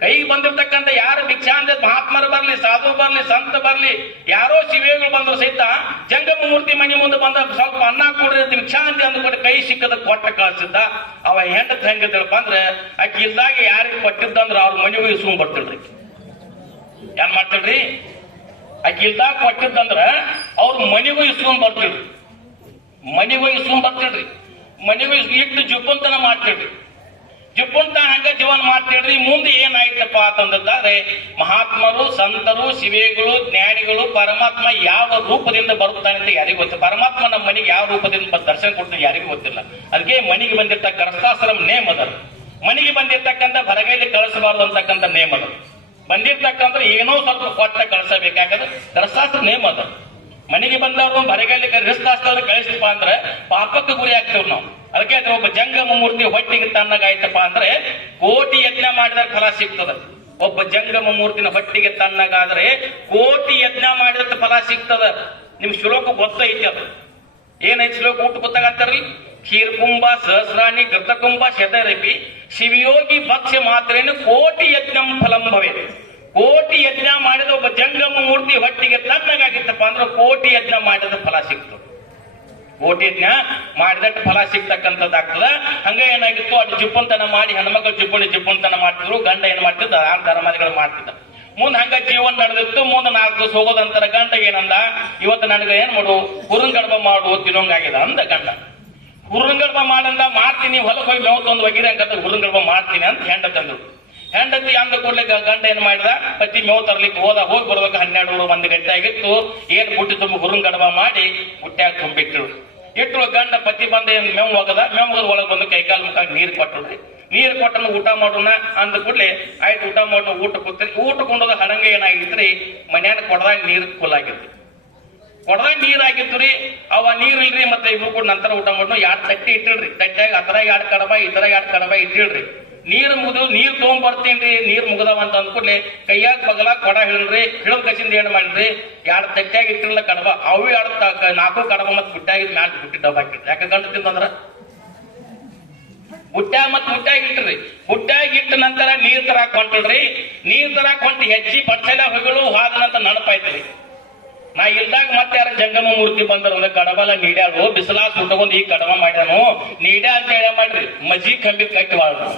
ಕೈಗೆ ಬಂದಿರ್ತಕ್ಕಂಥ ಯಾರು ಭಿಕ್ಷಾಂತ ಮಹಾತ್ಮರು ಬರಲಿ, ಸಾಧು ಬರಲಿ, ಸಂತ ಬರಲಿ, ಯಾರೋ ಶಿವೆಗಳು ಬಂದ್ರು ಸಹಿತ ಜಂಗಮ ಮೂರ್ತಿ ಮನೆ ಮುಂದೆ ಬಂದ ಸ್ವಲ್ಪ ಅನ್ನ ಕೊಡ್ರಿ ಭಿಕ್ಷಾಂತಿ ಅಂದ್ಕೊಂಡು ಕೈ ಸಿಕ್ಕದ ಕೊಟ್ಟ ಕಳಿಸಿದ್ದ ಅವ ಹೆಂಡ ಹೆಂಗ ಅಂದ್ರೆ, ಆಕೆ ಇಲ್ದಾಗ ಯಾರಿಗೆ ಕೊಟ್ಟಿದ್ದಂದ್ರ ಅವ್ರ ಮನೆಗೂ ಇಸ್ಕೊಂಡ್ ಬರ್ತಿಳ್ರಿ ಏನ್ ಮಾಡ್ತಿಳ್ರಿ ಆಕೆ ಇಲ್ದಾಗ ಕೊಟ್ಟಿದ್ದಂದ್ರ ಅವ್ರ ಮನೆಗೂ ಇಸ್ಕೊಂಡ್ ಬರ್ತಿಳ್ರಿ ಮನೆಗೂ ಇಸ್ಕೊಂಡ್ ಬರ್ತಿಳ್ರಿ ಮನೆಗೂ ಇಟ್ಟು ಜುಪ್ಪಂತನ ಮಾಡ್ತಿಳ್ರಿ ಜುಪ್ಪಂತ ಹಂಗ ಜೀವನ ಮಾಡ್ತೇಳ್ರಿ ಮುಂದೆ ಏನಾಯ್ತಪ್ಪ ಅಂತಂದ್ರೆ ಮಹಾತ್ಮರು, ಸಂತರು, ಶಿವೆಗಳು, ಜ್ಞಾನಿಗಳು, ಪರಮಾತ್ಮ ಯಾವ ರೂಪದಿಂದ ಬರುತ್ತಾನೆ ಅಂತ ಯಾರಿಗೂ ಗೊತ್ತಿಲ್ಲ ಪರಮಾತ್ಮ ನಮ್ಮ ಮನೆಗೆ ಯಾವ ರೂಪದಿಂದ ದರ್ಶನ ಕೊಡ್ತು ಯಾರಿಗೂ ಗೊತ್ತಿಲ್ಲ. ಅದಕ್ಕೆ ಮನೆಗೆ ಬಂದಿರ್ತಕ್ಕ ಗೃಹಸ್ಥಾಶ್ರಮ ನೇಮ್ ಅದ. ಮನೆಗೆ ಬಂದಿರ್ತಕ್ಕಂಥ ಬರಗೈಲಿ ಕಳಿಸಬಾರ್ದು ಅಂತಕ್ಕಂಥ ನೇಮ್ ಅದ. ಬಂದಿರ್ತಕ್ಕಂಥ ಏನೋ ಸ್ವಲ್ಪ ಕೊಟ್ಟ ಕಳಿಸಬೇಕಾಗದ. ಗೃಹಸ್ಥಾಶ್ರಮ ನೇಮ್ ಅದ. ಮನೆಗೆ ಬಂದವರು ರಿಸ್ಕ್ ಗೃಹಸ್ಥಾಶ್ರಮ ಕಳಿಸಿಪ್ಪ ಅಂದ್ರೆ ಪಾಪಕ್ಕೆ ಗುರಿ ಆಗ್ತೇವ್ ನಾವು. ಅದಕ್ಕೆ ಅದು ಒಬ್ಬ ಜಂಗಮ ಮೂರ್ತಿ ಹೊಟ್ಟಿಗೆ ತಣ್ಣಗಾಯ್ತಪ್ಪ ಅಂದ್ರೆ ಕೋಟಿ ಯಜ್ಞ ಮಾಡಿದ್ರೆ ಫಲ ಸಿಗ್ತದ. ಒಬ್ಬ ಜಂಗಮ ಮೂರ್ತಿನ ಹೊಟ್ಟಿಗೆ ತನ್ನಗಾದ್ರೆ ಕೋಟಿ ಯಜ್ಞ ಮಾಡಿದ ಫಲ ಸಿಗ್ತದ. ನಿಮ್ ಶ್ಲೋಕ ಗೊತ್ತೈತಿ ಅದು. ಏನೈತಿ ಶ್ಲೋಕ ಊಟ ಗೊತ್ತಾಗತ್ತಾರಲ್ಲ ಕ್ಷೀರ್ಕುಂಭ ಸಹಸ್ರಾಣಿ ಗತಕುಂಭ ಶತರಪಿ, ಶಿವಯೋಗಿ, ಭಕ್ಷ್ಯ ಮಾತ್ರೇನು ಕೋಟಿ ಯಜ್ಞಂ ಫಲಂ ಭವೇತ್. ಕೋಟಿ ಯಜ್ಞ ಮಾಡಿದ ಒಬ್ಬ ಜಂಗಮ ಮೂರ್ತಿ ಹೊಟ್ಟಿಗೆ ತಣ್ಣಗಾಗಿತ್ತಪ್ಪ ಅಂದ್ರೆ ಕೋಟಿ ಯಜ್ಞ ಮಾಡಿದ ಫಲ ಸಿಕ್ತು. ಕೋಟಿ ಯಜ್ಞ ಮಾಡಿದಟ್ಟು ಫಲ ಸಿಗ್ತಕ್ಕಂಥದ್ದಾಗ್ತದ ಹಂಗ ಏನಾಗಿತ್ತು? ಅದು ಜುಪ್ಪಂತನ ಮಾಡಿ ಹೆಣ್ಮಕ್ಳು ಜುಪ್ಪಣಿ ಜುಪ್ಪಂತನ ಮಾಡ್ತಿದ್ರು, ಗಂಡ ಏನ್ ಮಾಡ್ತಿದ್ದ? ಆ ಧರ್ಮಾದಿಗಳು ಮಾಡ್ತಿದ್ದ. ಮುಂದ್ ಹಂಗ ಜೀವನ ನಡೆದಿತ್ತು, ಮುಂದೆ ನಾಲ್ಕು ದಿವಸ ಹೋಗೋದಂತರ ಗಂಡ ಏನಂದ? ಇವತ್ತು ನನಗೆ ಏನ್ ಮಾಡು? ಹುರುಂಗಡ್ಬ ಮಾಡು ತಿನ್ನೋಂಗಾಗ್ಯದ ಅಂದ ಗಂಡ. ಹುರುಂಗಡ್ಬ ಮಾಡಂದ, ಮಾಡ್ತೀನಿ ಹೊಲಕ್ಕೆ ಹೋಗಿ ಮೇವು ತಂದು ಒಗಿರಿ ಹಂಗಂತ ಹುರುಂಗಡ್ಬ ಮಾಡ್ತೀನಿ ಅಂತ ಹೆಂಡ ತಂದ್ರು. ಹೆಂಡತಿ ಅಂದ ಕೂಡಲೇ ಗಂಡ ಏನ್ ಮಾಡಿದ? ಪತಿ ಮೇವು ತರ್ಲಿಕ್ಕೆ ಹೋದ, ಹೋಗಿ ಬರ್ಬೇಕು ಹನ್ನೆರಡು ಒಂದು ಗಂಟೆ ಆಗಿತ್ತು ಏನ್ ಬುಟ್ಟಿ ತುಂಬ ಹುರುಂಗಡ್ಬ ಮಾಡಿ ಬುಟ್ಟ್ಯಾಗ ತುಂಬಿಟ್ರು. ಇಟ್ಟು ಗಂಡ ಪತಿ ಬಂದ ಏನ್ ಮೇವು ಹೋಗದ ಮೇವು ಒಳಗೆ ಬಂದು ಕೈಕಾಲು ಮುಖ ನೀರು ಕೊಟ್ಟರು ನೀರು ಕೊಟ್ಟನ ಊಟ ಮಾಡೋಣ ಅಂದ ಕೂಡಲೇ ಆಯ್ತು ಊಟ ಮಾಡೋಣ ಊಟ ಕೂತ್ರಿ. ಊಟ ಕೊಂಡೋದ ಹಣಂಗೆ ಏನಾಗಿತ್ರಿ? ಮನ್ಯಾನ ಕೊಡದಾಗ ನೀರು ಫುಲ್ ಆಗಿತ್ತು. ಕೊಡದಾಗ ನೀರ್ ಆಗಿತ್ತು ರೀ ಅವ ನೀರ್ ಇಲ್ರಿ, ಮತ್ತೆ ಇಬ್ರು ಕೂಡ ನಂತರ ಊಟ ಮಾಡೋಣ ಎರಡು ತಟ್ಟಿ ಇಟ್ಟಿಳ್ರಿ ತಟ್ಟ್ಯಾಗ ಅತರ ಎರಡು ಕಡಬ ಎರಡು ಎರಡ್ ಕಡಬ ಇಟ್ಟಿಳ್ರಿ ನೀರ್ ಮುಗಿದು, ನೀರ್ ತೊಗೊಂಡ್ ಬರ್ತೀನಿ ನೀರ್ ಮುಗದವ ಅಂತ ಅಂದ್ಕೂಡ್ಲೆ ಕೈಯಾಗ ಬಗಲ, ಕೊಡ ಹಿಡ್ರಿ ಹಿಳದ್ ಕಸಿಂದ ಏನ್ ಮಾಡಿದ್ರಿ ಎರಡ್ ತಟ್ಟ್ಯಾಗ ಇಟ್ಟಿರಲ್ಲ ಕಡಬ, ಅವು ಎರಡು ನಾಲ್ಕು ಕಡಬ ಮತ್ ಬುಟ್ಟಾಗಿದ್ ಮ್ಯಾಲ ಬಿಟ್ಟಿ ಡಬ್ಬ ಹಾಕಿದ್ರಿ ಯಾಕೆ ಗಂಡು ತಿಂತಂದ್ರ ಬುಟ್ಟ್ಯಾಗ ಮತ್ ಬುಟ್ಟ್ಯಾಗ ಇಟ್ರಿ. ಬುಟ್ಟ್ಯಾಗ ಇಟ್ಟ ನಂತರ ನೀರ್ ತರಾಕ್ ಕೊಂಟ್ರಿ ನೀರ್ ತರ ಹೊಂಟಿ ಹೆಚ್ಚಿ ಪಡ್ಸಲ ಹೊಗಳು ಹಾದನಂತ ನಡಪಾಯ್ತ್ರಿ. ನಾ ಇಲ್ದಾಗ ಮತ್ತೆ ಯಾರ ಜಂಗಮ ಮೂರ್ತಿ ಬಂದ್ರ ಅಂದ್ರೆ ಕಡಬಲ ನೀಡ್ಯಾಳು ಬಿಸಿಲಾ ಸುಟ್ಟಕೊಂಡ್ ಈ ಕಡಬ ಮಾಡ್ಯಾನು. ನೀಡ್ಯಾ ಅಂತ ಹೇಳ ಮಾಡ್ರಿ. ಮಜಿ ಕಂಬಿ ಕಟ್ಟಿ ವಾಳ್ರು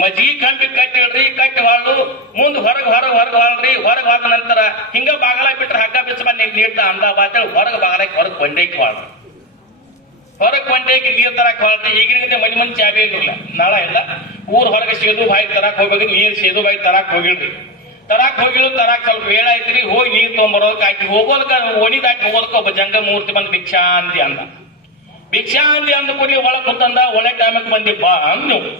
ಮಜಿ ಕಂಬಿ ಕಟ್ಟಿಡ್ರಿ ಹೇಳ್ರಿ ಕಟ್ಟಿ ವಾಳು ಮುಂದ್ ಹೊರಗ್ ಹೊರಗ್ ಹೊರಗ್ ವಾಳ್ರಿ ಹೊರಗ್ ಹೋದ ನಂತರ ಹಿಂಗ ಬಾಗಲ ಬಿಟ್ರೆ ಹಗ್ಗ ಬಿಚ್ಚ ಬಂದ್ ನೀಡ್ತ ಅಂದ ಬಾತೇಳಿ ಹೊರಗ್ ಬಾಗಲಕ್ಕೆ ಹೊರಗ್ ಕೊಂಡೇಕಿ ವಾಳ್ರು ಹೊರಗ್ ಕೊಂಡೇಕಿ ನೀರ್ ತರಕ್ ಹೊರಟ್ರಿ ಈಗಿನ ಮನಿ ಮಂದಿ ಚಾಬಿ ಇರ್ಲಿಲ್ಲ ನಾಳ ಇಲ್ಲ. ಊರ್ ಹೊರಗೆ ಸೇದು ಬಾಯಿ ತರಕ್ ಹೋಗ್ಬೇಕು, ನೀರ್ ಸೇದು ಬಾಯಿ ತರಕ್ ಹೋಗಿಲ್ರಿ. ತರಾಕ್ ಹೋಗಿಲ್ಲ, ತರಾಕ್ ಸ್ವಲ್ಪ ವೇಳ ಐತ್ರಿ, ಹೋಗಿ ನೀರ್ ತೊಗೊಂಬರೋದಕ್ಕೆ ಆಕಿ ಹೋಗೋದಕ್ಕ ಒಣಿ ದಾಟಿ ಹೋಗೋದಕ್ಕೆ ಒಬ್ಬ ಜಂಗ ಮೂರ್ತಿ ಬಂದ್ ಭಿಕ್ಷಾಂತಿ ಅಂದ ಭಿಕ್ಷಾಂತಿ ಅಂದ ಕೂಡ ಒಳಗ್ ಕೂತಂದ, ಒಳ್ಳೆ ಟೈಮಕ್ ಬಂದಿ, ಬಾ ಅಂದ್ ನೀವು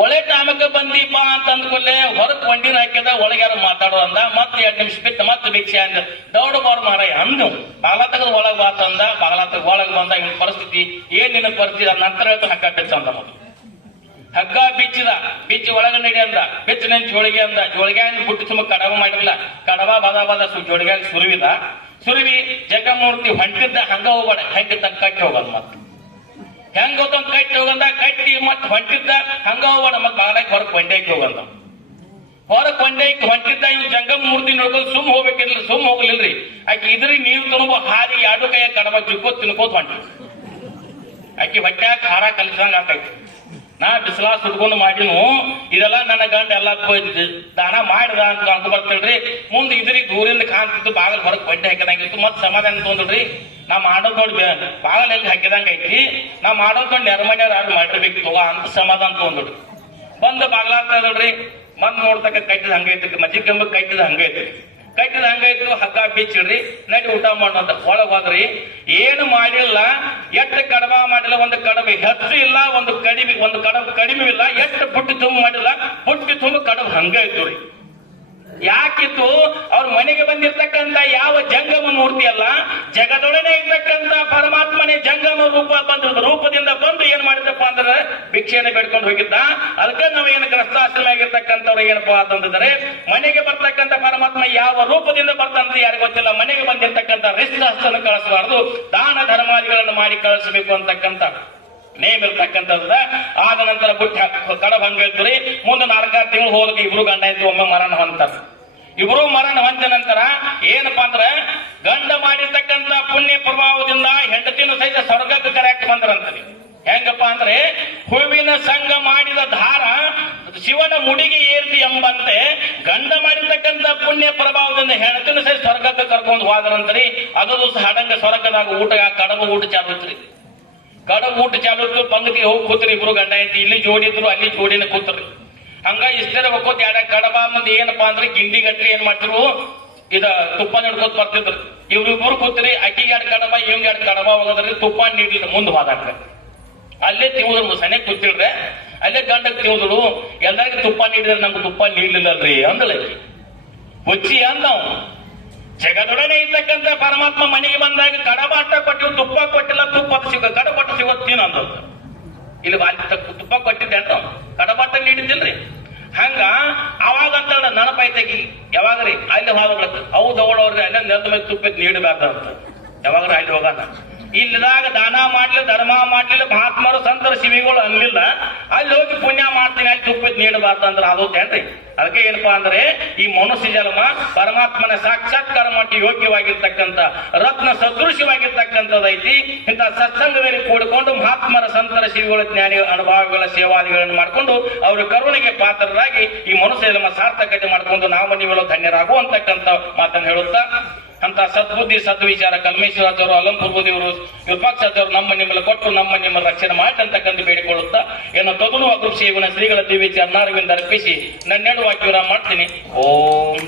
ಒಳ್ಳೆ ಟೈಮಕ್ಕೆ ಬಂದೀಪ ಅಂತ ಅಂದ್ಕೊಳ್ಳೆ ಹೊರಗ್ ಕೊಂಡಿನ ಹಾಕಿದ ಒಳಗೆ ಯಾರು ಮಾತಾಡೋ ಅಂದ, ಮತ್ತೆ ಎರಡು ನಿಮಿಷ ಬಿತ್ತು ಮತ್ತೆ ಭಿಕ್ಷೆ ಅಂದ. ದೌಡ ಬಾರ ಮಾರ ಅಂದು ತೆಗೆದು ಒಳಗ್ ಬಾ ತಂದ ಬಾಗಲ ತೆಗೆದು ಒಳಗ್ ಬಂದ ಇವ್ ಪರಿಸ್ಥಿತಿ ಏನ್ ನಿನ್ನ ಪರಿಸ್ಥಿತಿ? ನಂತರ ಹೇಳ್ತಾ ಹಗ್ಗ ಬಿಚ್ಚ ಅಂದ ಮತ್ತು ಹಗ್ಗ ಬಿಚ್ಚಿದ, ಬಿಚ್ಚ ಒಳಗ ನಡಿ ಅಂದ. ಬಿಚ್ಚ ನಿನ್ ಜೋಳಿಗೆ ಅಂದ. ಜೋಳಿಗೆ ಬುಟ್ಟು ತುಂಬ ಕಡವ ಮಾಡಿಲ್ಲ ಕಡವ ಬದ ಬದ ಜೋಳಿಗೆ ಸುರುವಿದ. ಸುರುವಿ ಜಗಮೂರ್ತಿ ಹೊಂಟಿದ್ದ ಹಂಗ ಹೋಗ್ಬೇಡ. ತಕ್ಕ ಕಟ್ಟಿ ಹೋಗೋದು ಮತ್ತೆ. ಹೆಂಗ ಗೊತ್ತಂತ ಕಟ್ಟಿ ಹೋಗಂದ ಕಟ್ಟಿ ಮತ್ ಹೊಂಟಿದ್ದ, ಹಂಗ ಹೋಗೋಣ ಮತ್ ಬಾಗಲಾಗಿ ಹೊರಗ್ ಕೊಂಡೈಕ್ ಹೋಗಂದ ಹೊರಗ್ ಕೊಂಡೈಕ್ ಹೊಂಟಿದ್ದ ಇವ್ ಜಂಗಮ್ ಮೂರ್ತಿ ನೋಡ್ಕೊಂಡು ಸುಮ್ ಹೋಗ್ಬೇಕಿಲ್ಲ ಸುಮ್ ಹೋಗ್ಲಿಲ್ರಿ. ಆಕಿ ಇದ್ರಿ ನೀವು ತುಂಬ ಹಾರಿ ಎರಡು ಕೈಯ ಕಡಮ ಚುಕ್ಕೋ ತಿನ್ಕೋತ್ ಹೊಂಟಿ ಆಕಿ ಹೊಟ್ಟ್ಯಾಗ ಖಾರ ಕಲಿಸಂಗ ಆಕೈತಿ ನಾ ಬಿಸಿಲ ಸುಟ್ಕೊಂಡು ಮಾಡಿನು, ಇದೆಲ್ಲ ನನ್ನ ಗಂಡ ಎಲ್ಲ ದಾನ ಮಾಡಿದ ಅಂತ ಅಂದ್ ಬರ್ತೇಳ್ರಿ. ಮುಂದೆ ಇದ್ರಿ, ದೂರಿಂದ ಕಾಣ್ತಿತ್ತು, ಬಾಗಲ್ ಹೊರಗೆ ಬಟ್ಟೆ ಹಾಕಿದಂಗಿತ್ತು. ಮತ್ತೆ ಸಮಾಧಾನ ತೊಂದ್ರಿ ನಾ ಮಾಡೋದ್ ನೋಡಿ ಬಾಗಲ್ ಎಲ್ಲಿ ಹಾಕಿದಂಗ ಐತಿ ನಾ ಮಾಡೋದ್ ನೋಡಿ ನೆರಮನೆಯವ್ರು ಯಾರು ಮಾಡಿರ್ಬೇಕು ತಗೋ ಅಂತ ಸಮಾಧಾನ ತೊಗೊಂಡ್ರಿ. ಬಂದು ನೋಡ್ರಿ. ಮಂದ್ ನೋಡ್ತಕ್ಕ ಕಟ್ಟಿದ ಹಂಗೈತಿ ಮಜ್ಜಿಗೆ ಕೆಂಬ ಕಟ್ಟಿದ ಹಂಗೈತಿ ಕಟ್ಟಿದ ಹಂಗಾಯ್ತು, ಹಗ್ಗ ಬಿಚ್ಚಿಡ್ರಿ, ನಡಿ ಊಟ ಮಾಡುವಂತ ಒಳಗ್ ಹೋದ್ರಿ. ಏನು ಮಾಡಿಲ್ಲ, ಎಷ್ಟು ಕಡಬ ಮಾಡಿಲ್ಲ, ಒಂದು ಕಡಬ ಹೆಚ್ಚು ಇಲ್ಲ, ಒಂದು ಕಡಿಮೆ, ಒಂದು ಕಡಬ ಕಡಿಮೆ ಇಲ್ಲ, ಎಷ್ಟು ಬುಟ್ಟಿ ತುಂಬ ಮಾಡಿಲ್ಲ, ಬುಟ್ಟಿ ತುಂಬ ಕಡಬ ಹಂಗ ಇತ್ತು ರೀ. ಯಾಕಿತ್ತು? ಅವ್ರ ಮನೆಗೆ ಬಂದಿರ್ತಕ್ಕಂತ ಯಾವ ಜಂಗಮ ಮೂರ್ತಿ ಅಲ್ಲ, ಜಗದೊಳನೆ ಇರ್ತಕ್ಕಂತ ಪರಮಾತ್ಮನೇ ಜಂಗಮ ರೂಪ ಬಂದ, ರೂಪದಿಂದ ಬಂದು ಏನ್ ಮಾಡಿದಪ್ಪ ಅಂದ್ರೆ, ಭಿಕ್ಷೆಯನ್ನು ಬೇಡ್ಕೊಂಡು ಹೋಗಿದ್ದ. ಅದಕ್ಕೆ ನಾವು ಗ್ರಸ್ತಾಶ್ರಮ ಆಗಿರ್ತಕ್ಕಂಥವ್ರು ಏನಪ್ಪಾ ಅಂತಂದ್ರೆ ಮನೆಗೆ ಬರ್ತಕ್ಕಂಥ ಪರಮಾತ್ಮ ಯಾವ ರೂಪದಿಂದ ಬರ್ತಂದ್ರೆ ಯಾರಿಗೂ ಗೊತ್ತಿಲ್ಲ. ಮನೆಗೆ ಬಂದಿರತಕ್ಕಂಥ ಹಸ್ತನ್ನು ಕಳಿಸಬಾರ್ದು. ದಾನ ಧರ್ಮಾದಿಗಳನ್ನು ಮಾಡಿ ಕಳಿಸಬೇಕು ಅಂತಕ್ಕಂಥ ನೇಮ್ ಇರ್ತಕ್ಕಂಥದ್ದ ಆದ ನಂತರ ಬುಟ್ಟಿ ಕಡಭಂಗ ಹೇಳ್ತೀರಿ ಮುಂದೆ ನಾಲ್ಕಾರು ತಿಂಗಳು ಹೋದಕ್ಕೆ ಇಬ್ರು ಗಂಡ ಇತ್ತು, ಒಮ್ಮೆ ಮರಣ ಹೊಂತಾರೆ ಇಬ್ರು ಮರಣ ಹೊಂದ ನಂತರ ಏನಪ್ಪಾ ಅಂದ್ರೆ ಗಂಡ ಮಾಡಿರ್ತಕ್ಕಂಥ ಪುಣ್ಯ ಪ್ರಭಾವದಿಂದ ಹೆಂಡತಿನ ಸಹಿತ ಸ್ವರ್ಗಕ್ಕೆ ಕರೆಕ್ಟ್ ಬಂದ್ರಂತರಿ ಹೆಂಗಪ್ಪ ಅಂದ್ರೆ ಹೂವಿನ ಸಂಘ ಮಾಡಿದ ಧಾರ ಶಿವನ ಮುಡಿಗೆ ಏರ್ತಿ ಎಂಬಂತೆ ಗಂಡ ಮಾಡಿರ್ತಕ್ಕಂಥ ಪುಣ್ಯ ಪ್ರಭಾವದಿಂದ ಹೆಣತಿನ ಸರಿ ಸ್ವರ್ಗಕ್ಕೆ ಕರ್ಕೊಂಡು ಹೋದ್ರಂತರಿ ಅದು ಹಡಂಗ ಸ್ವರ್ಗದಾಗ ಊಟ ಕಡಬು ಊಟ ಚಾಲುತ್ರಿ ಕಡಬು ಊಟ ಚಾಲುತ್ತು ಪಂಗತಿ ಹೋಗಿ ಕೂತ್ರಿ ಇಬ್ರು ಗಂಡ ಐತಿ ಇಲ್ಲಿ ಜೋಡಿದ್ರು ಅಲ್ಲಿ ಜೋಡಿನ ಕೂತ್ರಿ. ಹಂಗ ಇಷ್ಟೇ ಹೋಗೋತ್ ಯಾರ ಕಡಬ, ಮುಂದೆ ಏನಪ್ಪಾ ಅಂದ್ರೆ ಗಿಂಡಿ ಗಟ್ರಿ ಏನ್ ಮಾಡ್ತಿರು ಇದ ತುಪ್ಪ ನಡ್ಕೋತ್ ಬರ್ತಿದ್ರು. ಇವ್ರಿಬ್ರು ಕೂತ್ರಿ, ಅಕ್ಕಿಗೆ ಎರಡು ಕಡಬ ಇವ್ಗೆ ಎರಡು ಕಡಬ ಹೋಗೋದ್ರಿ, ತುಪ್ಪ ನೀಡ್ಲಿ ಮುಂದೆ ಹೋದಾಕ್ರೆ ಅಲ್ಲೇ ತಿಂದ್ರು ಸನೆ ಕೂತಿಳ್ರೆ ಅಲ್ಲೇ ಗಂಡಕ್ ತಿಂದ್ರು ಎಲ್ಲರಿಗೂ ತುಪ್ಪ ನೀಡಿದ್ರೆ ನಮ್ಗೆ ತುಪ್ಪ ನೀಡ್ಲಿಲ್ಲಲ್ರಿ ಅಂದಳೆ. ಹುಚ್ಚಿ ಅಂದ ಅವ್ನು. ಜಗದೊಡನೆ ಇರ್ತಕ್ಕಂಥ ಪರಮಾತ್ಮ ಮನೆಗೆ ಬಂದಾಗ ಕಡಬಾಟ ಕೊಟ್ಟಿವ್, ತುಪ್ಪ ಕೊಟ್ಟಿಲ್ಲ, ತುಪ್ಪ ಸಿಗ, ಕಡಬಾಟ ಸಿಗೋದ್ ತಿನ್ ಅಂದದ್ದು ಇಲ್ಲಿ ತುಪ್ಪ ಕೊಟ್ಟಿದ್ದೆ ಅಂತ ಕಡಬಾಟ ನೀಡಿದ್ದಿಲ್ರಿ. ಹಂಗ ಅವಾಗ ಅಂತ ನೆನಪಾಯ್ತಾಗಿ ಯಾವಾಗ್ರಿ, ಅಲ್ಲಿ ಹೋಗ್ಬೇಕು. ಅವು ತಗೊಳ್ಳೋರ್ರಿ ಅಲ್ಲೇ ನೆಲದ ಮೇಲೆ ತುಪ್ಪ ನೀಡಬೇಕಂತ. ಅಂತ ಯಾವಾಗ್ರಿ ಅಲ್ಲಿ ಹೋಗೋಣ. ಇಲ್ಲಿದಾಗ ದಾನ ಮಾಡ್ಲಿಲ್ಲ, ಧರ್ಮ ಮಾಡ್ಲಿಲ್ಲ, ಮಹಾತ್ಮರು ಸಂತರ ಶಿವಿಗಳು ಅನ್ಲಿಲ್ಲ ಅಲ್ಲಿ ಹೋಗಿ ಪುಣ್ಯ ಮಾಡ್ತೀನಿ, ಅಲ್ಲಿ ತುಪ್ಪ ನೀಡಬಾರ್ದು ಅಂದ್ರೆ ಅದೋದೇನ್ರಿ ಅದಕ್ಕೆ ಏನಪ್ಪಾ ಅಂದ್ರೆ ಈ ಮನುಷ್ಯ ಜನ್ಮ ಪರಮಾತ್ಮನ ಸಾಕ್ಷಾತ್ಕಾರ ಮಾಡಿ ಯೋಗ್ಯವಾಗಿರ್ತಕ್ಕಂಥ, ರತ್ನ ಸದೃಶ್ಯವಾಗಿರ್ತಕ್ಕಂಥದ್ದೈತಿ ಇಂಥ ಸತ್ಸಂಗದಲ್ಲಿ ಕೂಡಿಕೊಂಡು ಮಹಾತ್ಮರ ಸಂತರ ಶಿವಿಗಳ, ಜ್ಞಾನಿ ಅನುಭವಗಳ ಸೇವಾದಿಗಳನ್ನು ಮಾಡಿಕೊಂಡು ಅವರ ಕರುಣೆಗೆ ಪಾತ್ರರಾಗಿ ಈ ಮನುಷ್ಯ ಜನ್ಮ ಸಾರ್ಥಕತೆ ಮಾಡಿಕೊಂಡು ನಾವು ನೀವೆಲ್ಲ ಧನ್ಯರಾಗುವಂತಕ್ಕಂಥ ಮಾತನ್ನು ಹೇಳುತ್ತಾ ಅಂತ ಸದ್ಬುದ್ಧಿ, ಸದ್ವಿಚಾರ ಕಲ್ಮೇಶ್ವರಾಜರು ಅಲಂಪುರ್ ದೇವರು ವಿರೂಪಾಕ್ಷಾಚಾರ್ಯರು ನಮ್ಮ ನಿಮ್ಮಲ್ಲಿ ಕೊಟ್ಟು ನಮ್ಮ ನಿಮ್ಮ ರಕ್ಷಣೆ ಮಾಡಿ ಅಂತಕ್ಕಂಥ ಬೇಡಿಕೊಳ್ಳುತ್ತಾ ಏನ ತಗುಲು ಅಗೃಪ್ ಶ್ರೀಗಳ ದಿವ್ಯ ಚನ್ನಾರವಿಂದ ಅರ್ಪಿಸಿ ನನ್ನೆರಡು ವಾಕ್ಯ ಮಾಡ್ತೀನಿ. ಓಂ